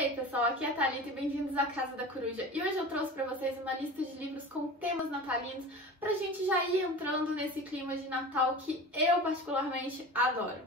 Ei pessoal, aqui é a Thalita e bem-vindos à Casa da Coruja. E hoje eu trouxe pra vocês uma lista de livros com temas natalinos pra gente já ir entrando nesse clima de Natal que eu particularmente adoro.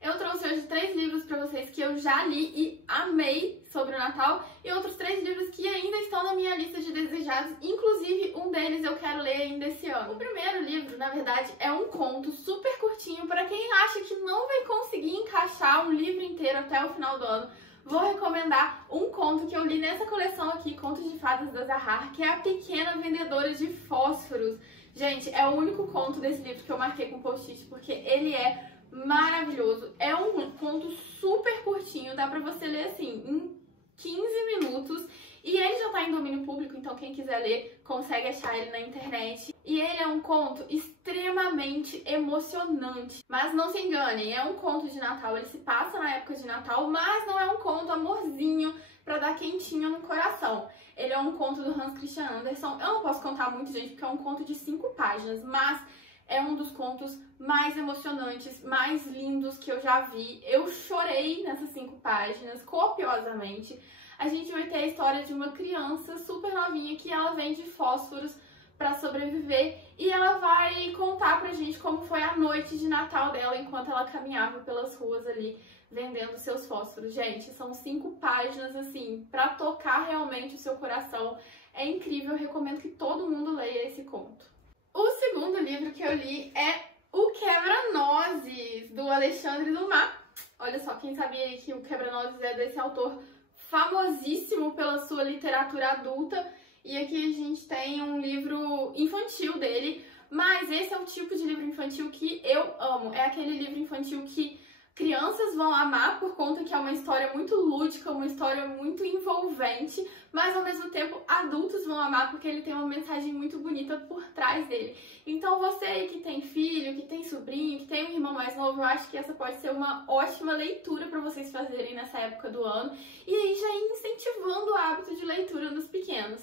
Eu trouxe hoje 3 livros pra vocês que eu já li e amei sobre o Natal e outros 3 livros que ainda estão na minha lista de desejados, inclusive um deles eu quero ler ainda esse ano. O primeiro livro, na verdade, é um conto super curtinho para quem acha que não vai conseguir encaixar um livro inteiro até o final do ano. Vou recomendar um conto que eu li nessa coleção aqui, Contos de Fadas da Zahar, que é A Pequena Vendedora de Fósforos. Gente, é o único conto desse livro que eu marquei com post-it, porque ele é maravilhoso. É um conto super curtinho, dá pra você ler assim, em 15 minutos. E ele já tá em domínio público, então quem quiser ler consegue achar ele na internet. E ele é um conto extremamente emocionante. Mas não se enganem, é um conto de Natal, ele se passa na época de Natal, mas não é um conto amorzinho pra dar quentinho no coração. Ele é um conto do Hans Christian Andersen. Eu não posso contar muito, gente, porque é um conto de 5 páginas, mas é um dos contos mais emocionantes, mais lindos que eu já vi. Eu chorei nessas 5 páginas, copiosamente. A gente vai ter a história de uma criança super novinha que ela vende fósforos para sobreviver e ela vai contar pra gente como foi a noite de Natal dela enquanto ela caminhava pelas ruas ali vendendo seus fósforos. Gente, são 5 páginas assim, pra tocar realmente o seu coração. É incrível, eu recomendo que todo mundo leia esse conto. O segundo livro que eu li é O Quebra-Nozes, do Alexandre Dumas. Olha só, quem sabia aí que o Quebra-Nozes é desse autor famosíssimo pela sua literatura adulta. E aqui a gente tem um livro infantil dele, mas esse é o tipo de livro infantil que eu amo. É aquele livro infantil que crianças vão amar por conta que é uma história muito lúdica, uma história muito envolvente, mas ao mesmo tempo adultos vão amar porque ele tem uma mensagem muito bonita por trás dele. Então você aí que tem filho, que tem sobrinho, que tem um irmão mais novo, eu acho que essa pode ser uma ótima leitura para vocês fazerem nessa época do ano e aí já ir incentivando o hábito de leitura dos pequenos.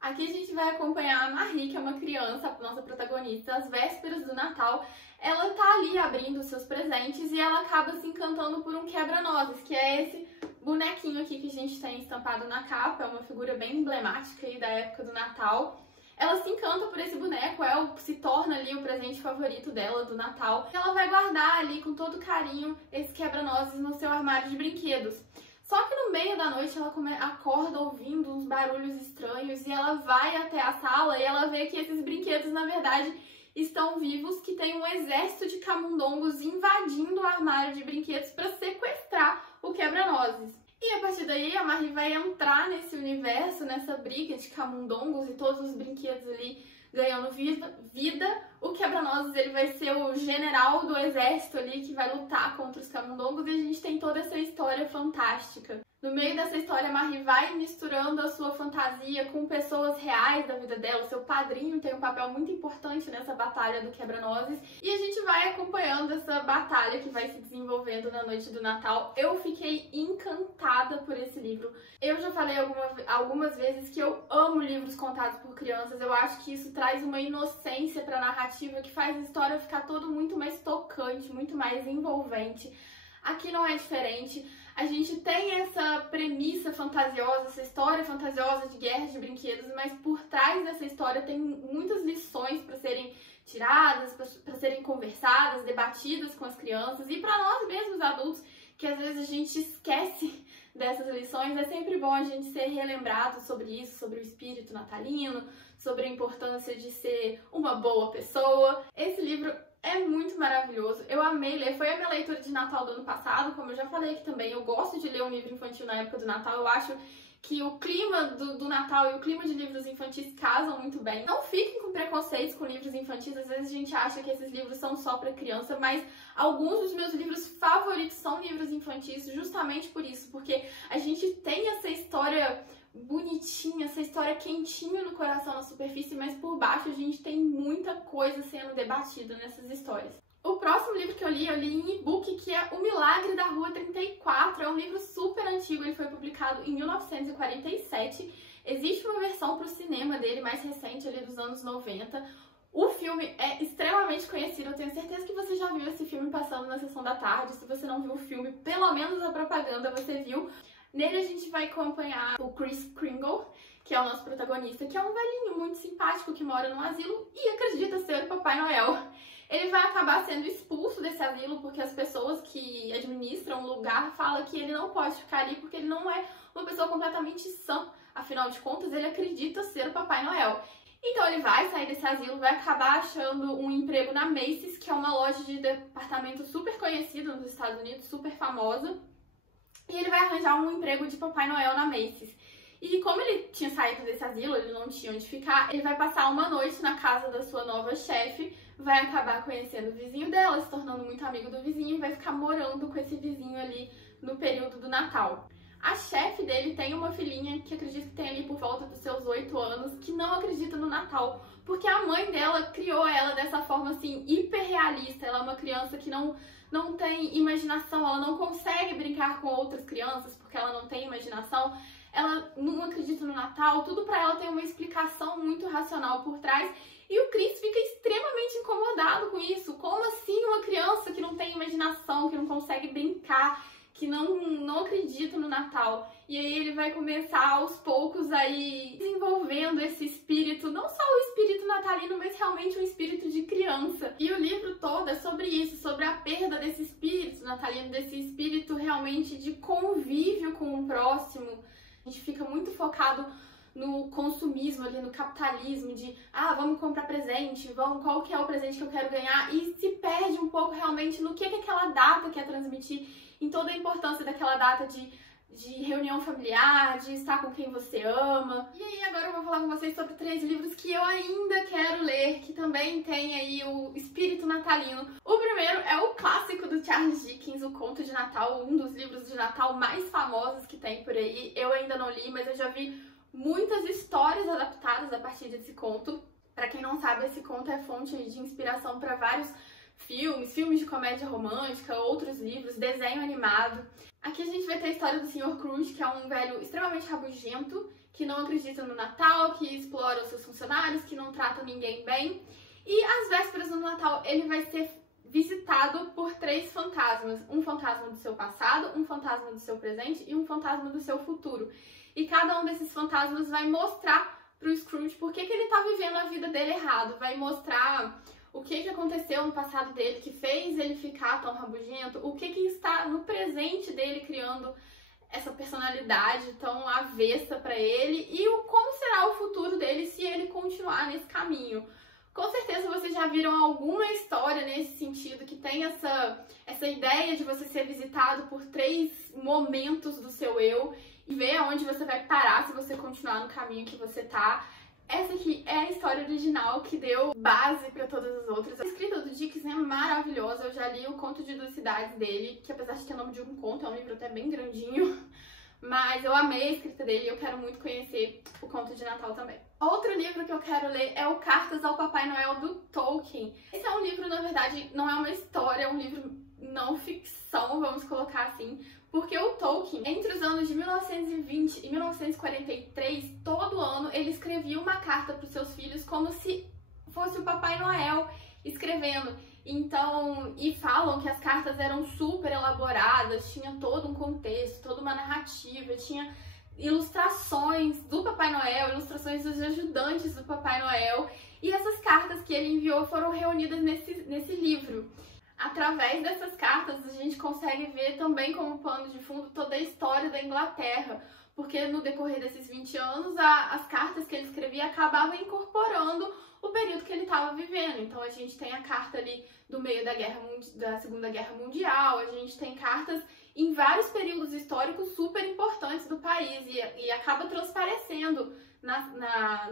Aqui a gente vai acompanhar a Marie, que é uma criança, a nossa protagonista, às vésperas do Natal. Ela tá ali abrindo os seus presentes e ela acaba se encantando por um quebra-nozes, que é esse bonequinho aqui que a gente tem estampado na capa. É uma figura bem emblemática aí da época do Natal. Ela se encanta por esse boneco, se torna ali o presente favorito dela do Natal. Ela vai guardar ali com todo carinho esse quebra-nozes no seu armário de brinquedos. Só que no meio da noite ela acorda ouvindo uns barulhos estranhos e ela vai até a sala e ela vê que esses brinquedos, na verdade, estão vivos, que tem um exército de camundongos invadindo o armário de brinquedos para sequestrar o quebra-nozes. E a partir daí a Marie vai entrar nesse universo, nessa briga de camundongos e todos os brinquedos ali ganhando vida. O quebra-nozes ele vai ser o general do exército ali que vai lutar contra os camundongos e a gente tem toda essa história fantástica. No meio dessa história, a Marie vai misturando a sua fantasia com pessoas reais da vida dela. O seu padrinho tem um papel muito importante nessa batalha do quebra-nozes. E a gente vai acompanhando essa batalha que vai se desenvolvendo na noite do Natal. Eu fiquei encantada por esse livro. Eu já falei algumas vezes que eu amo livros contados por crianças. Eu acho que isso traz uma inocência para a narrativa que faz a história ficar todo muito mais tocante, muito mais envolvente. Aqui não é diferente. A gente tem essa premissa fantasiosa, essa história fantasiosa de guerras de brinquedos, mas por trás dessa história tem muitas lições para serem tiradas, para serem conversadas, debatidas com as crianças e para nós mesmos adultos, que às vezes a gente esquece dessas lições. É sempre bom a gente ser relembrado sobre isso, sobre o espírito natalino, sobre a importância de ser uma boa pessoa. Esse livro é muito maravilhoso, eu amei ler, foi a minha leitura de Natal do ano passado, como eu já falei aqui também, eu gosto de ler um livro infantil na época do Natal, eu acho que o clima do Natal e o clima de livros infantis casam muito bem. Não fiquem com preconceitos com livros infantis, às vezes a gente acha que esses livros são só para criança, mas alguns dos meus livros favoritos são livros infantis justamente por isso, porque a gente tem essa história bonitinha, essa história quentinha no coração, na superfície, mas por baixo a gente tem muita coisa sendo debatida nessas histórias. O próximo livro que eu li em e-book, que é O Milagre da Rua 34, é um livro super antigo, ele foi publicado em 1947, existe uma versão para o cinema dele mais recente, ali dos anos 90, O filme é extremamente conhecido, eu tenho certeza que você já viu esse filme passando na sessão da tarde. Se você não viu o filme, pelo menos a propaganda você viu. Nele a gente vai acompanhar o Kris Kringle, que é o nosso protagonista, que é um velhinho muito simpático que mora num asilo e acredita ser o Papai Noel. Ele vai acabar sendo expulso desse asilo porque as pessoas que administram o lugar falam que ele não pode ficar ali porque ele não é uma pessoa completamente sã. Afinal de contas, ele acredita ser o Papai Noel. Então ele vai sair desse asilo, vai acabar achando um emprego na Macy's, que é uma loja de departamento super conhecida nos Estados Unidos, super famosa. E ele vai arranjar um emprego de Papai Noel na Macy's. E como ele tinha saído desse asilo, ele não tinha onde ficar, ele vai passar uma noite na casa da sua nova chefe, vai acabar conhecendo o vizinho dela, se tornando muito amigo do vizinho e vai ficar morando com esse vizinho ali no período do Natal. A chefe dele tem uma filhinha que acredito que tem ali por volta dos seus 8 anos, que não acredita no Natal, porque a mãe dela criou ela dessa forma assim, hiper realista. Ela é uma criança que não tem imaginação, ela não consegue brincar com outras crianças porque ela não tem imaginação. Ela não acredita no Natal, tudo pra ela tem uma explicação muito racional por trás. E o Kris fica extremamente incomodado com isso. Como assim uma criança que não tem imaginação, que não consegue brincar, que não acredita no Natal? E aí ele vai começar aos poucos aí desenvolvendo esse espírito, não só o espírito natalino, mas realmente um espírito de criança. E o livro todo é sobre isso, sobre a perda desse espírito natalino, desse espírito realmente de convívio com o próximo. A gente fica muito focado no consumismo ali, no capitalismo, de vamos comprar presente, qual que é o presente que eu quero ganhar, e se perde um pouco realmente no que aquela data quer transmitir, em toda a importância daquela data de reunião familiar, de estar com quem você ama. E aí agora eu vou falar com vocês sobre 3 livros que eu ainda quero ler, que também tem aí o espírito natalino. O primeiro é o clássico do Charles Dickens, O Conto de Natal, um dos livros de Natal mais famosos que tem por aí. Eu ainda não li, mas eu já vi muitas histórias adaptadas a partir desse conto. Pra quem não sabe, esse conto é fonte de inspiração para vários filmes de comédia romântica, outros livros, desenho animado. Aqui a gente vai ter a história do Sr. Scrooge, que é um velho extremamente rabugento, que não acredita no Natal, que explora os seus funcionários, que não trata ninguém bem. E às vésperas do Natal ele vai ser visitado por 3 fantasmas. Um fantasma do seu passado, um fantasma do seu presente e um fantasma do seu futuro. E cada um desses fantasmas vai mostrar pro Scrooge por que ele tá vivendo a vida dele errado. Vai mostrar o que aconteceu no passado dele que fez ele ficar tão rabugento, o que está no presente dele criando essa personalidade tão avessa para ele e como será o futuro dele se ele continuar nesse caminho. Com certeza vocês já viram alguma história nesse sentido, que tem essa ideia de você ser visitado por 3 momentos do seu eu e ver aonde você vai parar se você continuar no caminho que você tá. Essa aqui é a história original que deu base para todas as outras. A escrita do Dickens é maravilhosa, eu já li o Conto de Duas Cidades dele, que apesar de ter nome de um conto, é um livro até bem grandinho, mas eu amei a escrita dele e eu quero muito conhecer o Conto de Natal também. Outro livro que eu quero ler é o Cartas ao Papai Noel, do Tolkien. Esse é um livro, na verdade, não é uma história, é um livro não ficção, vamos colocar assim, porque o Tolkien, entre os anos de 1920 e 1943, todo ano ele escrevia uma carta para os seus filhos como se fosse o Papai Noel escrevendo. Então, e falam que as cartas eram super elaboradas, tinha todo um contexto, toda uma narrativa, tinha ilustrações do Papai Noel, ilustrações dos ajudantes do Papai Noel, e essas cartas que ele enviou foram reunidas nesse livro. Através dessas cartas, a gente consegue ver também como pano de fundo toda a história da Inglaterra, porque no decorrer desses 20 anos, as cartas que ele escrevia acabavam incorporando o período que ele estava vivendo. Então a gente tem a carta ali do meio da Segunda Guerra Mundial, a gente tem cartas em vários períodos históricos super importantes do país e acaba transparecendo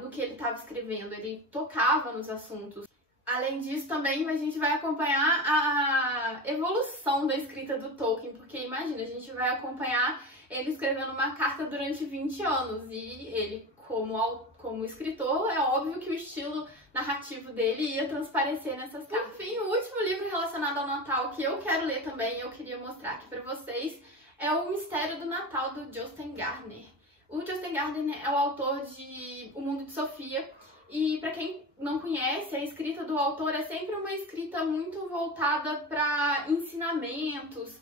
no que ele estava escrevendo, ele tocava nos assuntos. Além disso, também a gente vai acompanhar a evolução da escrita do Tolkien, porque imagina, a gente vai acompanhar ele escrevendo uma carta durante 20 anos e ele, como escritor, é óbvio que o estilo narrativo dele ia transparecer nessas cartas. Por fim, o último livro relacionado ao Natal que eu quero ler também, eu queria mostrar aqui pra vocês, é O Mistério do Natal, do Jostein Gaarder. O Jostein Gaarder é o autor de O Mundo de Sofia, e pra quem não conhece, a escrita do autor é sempre uma escrita muito voltada para ensinamentos,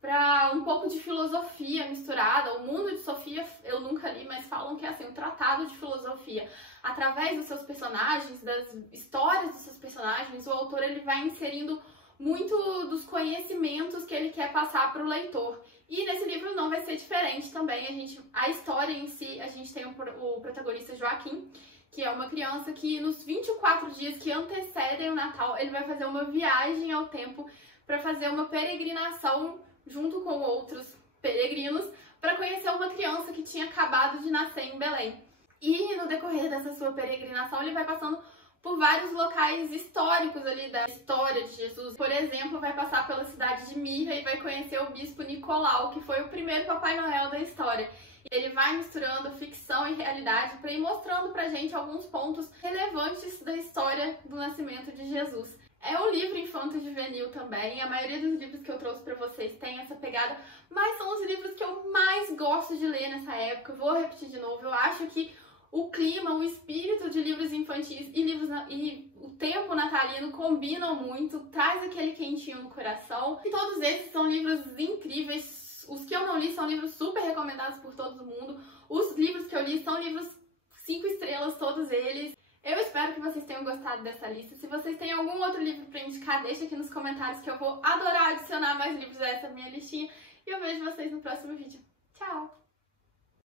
para um pouco de filosofia misturada. O Mundo de Sofia eu nunca li, mas falam que é assim, um tratado de filosofia. Através dos seus personagens, das histórias dos seus personagens, o autor ele vai inserindo muito dos conhecimentos que ele quer passar para o leitor. E nesse livro não vai ser diferente também. A história em si, a gente tem o protagonista Joaquim, que é uma criança que nos 24 dias que antecedem o Natal, ele vai fazer uma viagem ao tempo para fazer uma peregrinação junto com outros peregrinos para conhecer uma criança que tinha acabado de nascer em Belém. E no decorrer dessa sua peregrinação, ele vai passando por vários locais históricos ali da história de Jesus. Por exemplo, vai passar pela cidade de Mirra e vai conhecer o bispo Nicolau, que foi o primeiro Papai Noel da história. Ele vai misturando ficção e realidade para ir mostrando pra gente alguns pontos relevantes da história do nascimento de Jesus. É um livro infanto-juvenil também, a maioria dos livros que eu trouxe pra vocês tem essa pegada, mas são os livros que eu mais gosto de ler nessa época. Vou repetir de novo, eu acho que o clima, o espírito de livros infantis e o tempo natalino combinam muito, traz aquele quentinho no coração. E todos esses são livros incríveis. Os que eu não li são livros super recomendados por todo mundo. Os livros que eu li são livros 5 estrelas, todos eles. Eu espero que vocês tenham gostado dessa lista. Se vocês têm algum outro livro para indicar, deixa aqui nos comentários que eu vou adorar adicionar mais livros a essa minha listinha. E eu vejo vocês no próximo vídeo. Tchau!